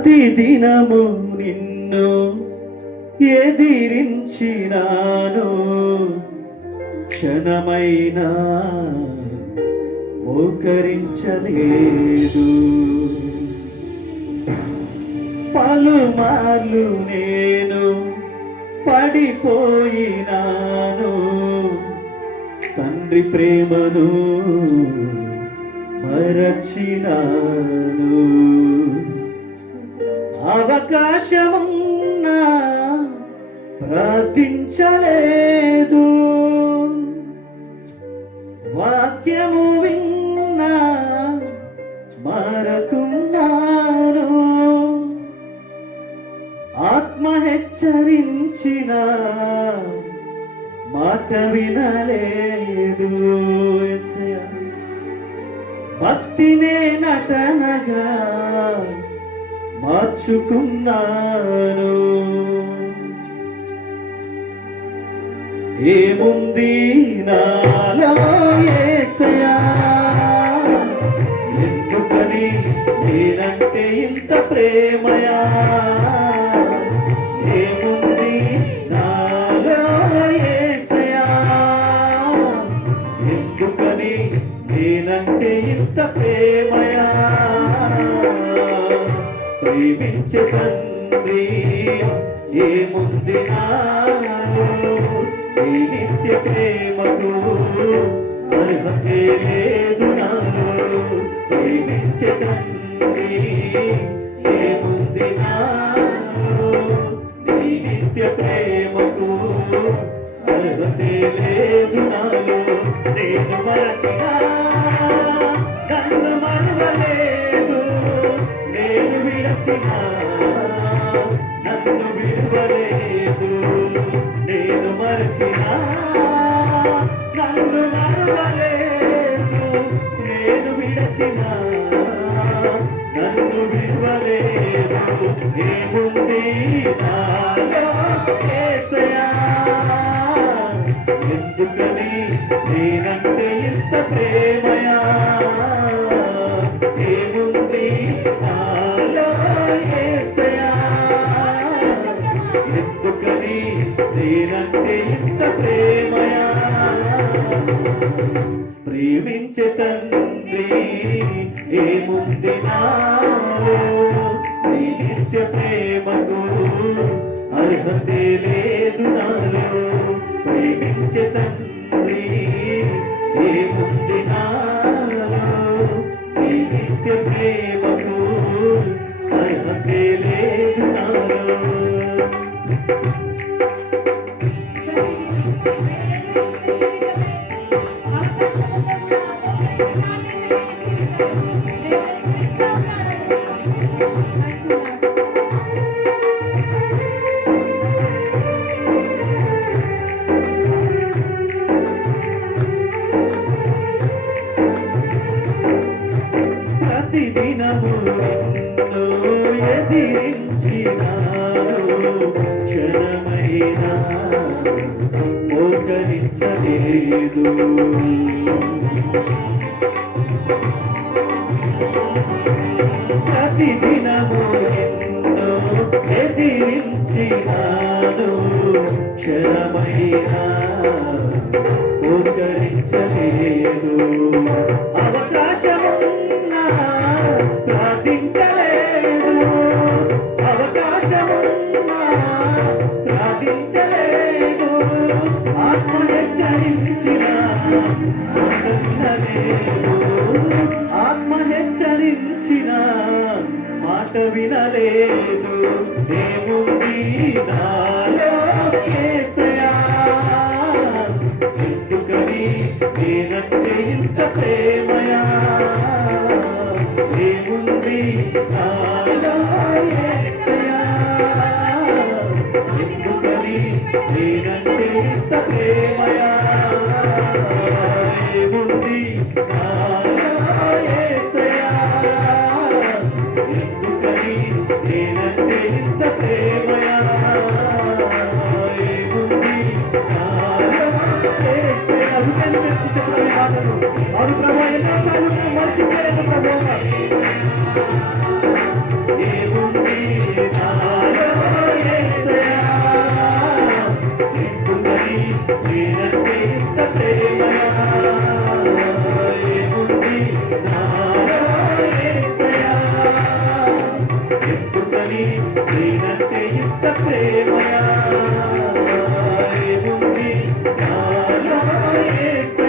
ప్రతిదినము నిన్ను ఎదిరించినాను, క్షణమైనా మోకరించలేదు. పలుమార్లు నేను పడిపోయినాను, తండ్రి ప్రేమను మరచినాను. అవకాశమున్నా ప్రార్థించలేదు, వాక్యము విన్నా మారతున్నాను. ఆత్మ హెచ్చరించిన మాట వినలేదు. భక్తినే నటనగా మార్చుకున్నాను. ఏముంది నాలో యేసయ్యా, ఎందుకని నేనంటే ఇంత ప్రేమయా? ఏముంది నాలో యేసయ్యా, ఎందుకని నేనంటే ఇంత ప్రేమయా? ప్రేమించే తండ్రి ఏముంది నాలో, నీ నిత్య ప్రేమకు అర్హతే లేదు నాలో. ప్రేమించే తండ్రి ఏముంది నాలో, నీ నిత్య ప్రేమకు అర్హతే లేదు నాలో. నేను మరచినా నన్ను మరువలేదు, నేను విడచినా నన్ను విడువలేదు. నేను మరచినా నన్ను మరువలేదు, నేను విడచినా నన్ను విడువలేదు. ఏముంది నాలో యేసయ్యా, ఎందుకని నేనంటే ఇంత ప్రేమయా? ఏముంది నాలో యేసయ్యా, ఎందుకని నేనంటే ఇంత ప్రేమయా? ప్రేమించే తండ్రి ఏముంది నాలో, నీ నిత్య ప్రేమకు అర్హతే లేదు నాలో. ప్రేమించే తండ్రి ఏముంది నాలో, నీ నిత్య ప్రేమకు అర్హతే లేదు నాలో. ప్రతిదినము నిన్ను ఎదిరించినాను, క్షణమైనా మోకరించలేదు. ప్రతిదినము నిన్ను ఎదిరించినాను, క్షణమైనా మోకరించలేదు. అవకాశమున్నా ప్రార్థించలేదు, అవకాశమున్నా ప్రార్థించలేదు. ఆత్మ హెచ్చరించిన మాట వినలేదు, ఆత్మ హెచ్చరించిన మాట వినలేదు. ఏముంది నాలో యేసయ్యా, ఎందుకని నేనంటే ఇంత ప్రేమయా? ఏముంది నాలో యేసయ్యా, ఎందుకని నేనంటే ఇంత ప్రేమయా? ఏముంది నాలో యేసయ్యా, ఎందుకని నేనంటే ఇంత ప్రేమయా? ఏముంది నాలో యేసయ్యా, సాక్షి చెప్పిన ఈ మాటలు అవును ప్రభా ఎన్నోసార్లు మేము మర్చిపోలేదు ప్రభా ఏముంది నాలో యేసయ్యా ఎందుకని నేనంటే ఇంత ప్రేమయా ఏముంది నాలో యేసయ్యా ఎందుకని నేనంటే ఇంత ప్రేమయా ఏముంది నాలో యేసయ్యా